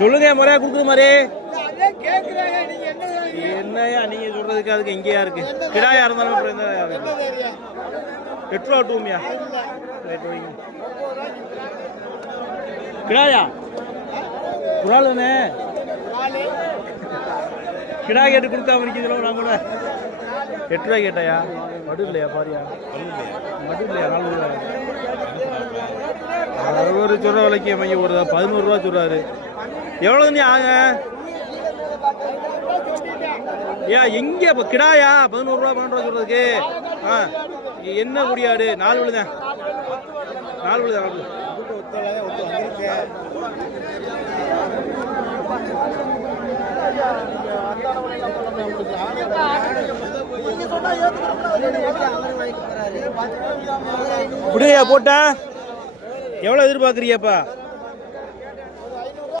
சொல்லுங்க, முறையா கொடுக்குற மாதிரி. என்னையா நீங்க சொல்றதுக்கு அதுக்கு எங்கேயா இருக்கு? கிடாயா இருந்தாலும் 8 ரூபா டூமியா? கிடாயா குராலுண்ணே கிடா கேட்டு கொடுக்காம இருக்கிறோம். நான் கூட 8 ரூபாய் கேட்டாயா? மடு இல்லையா? பாரியா மடு இல்லையா? 4 ரூபாய் ஒரு சொல்ற விலைக்கு மையம் ஒரு 11 ரூபா சொல்றாரு. எவ்வளவு நீ ஆக? ஏன் எங்க இப்ப கிடாயா 11 ரூபா 12 ரூபா சொல்றதுக்கு? என்ன குடியாடு? 4 விழுதான் 4 விழுதான். இப்படியா போட்டா எவ்வளவு எதிர்பார்க்குறியாப்பா?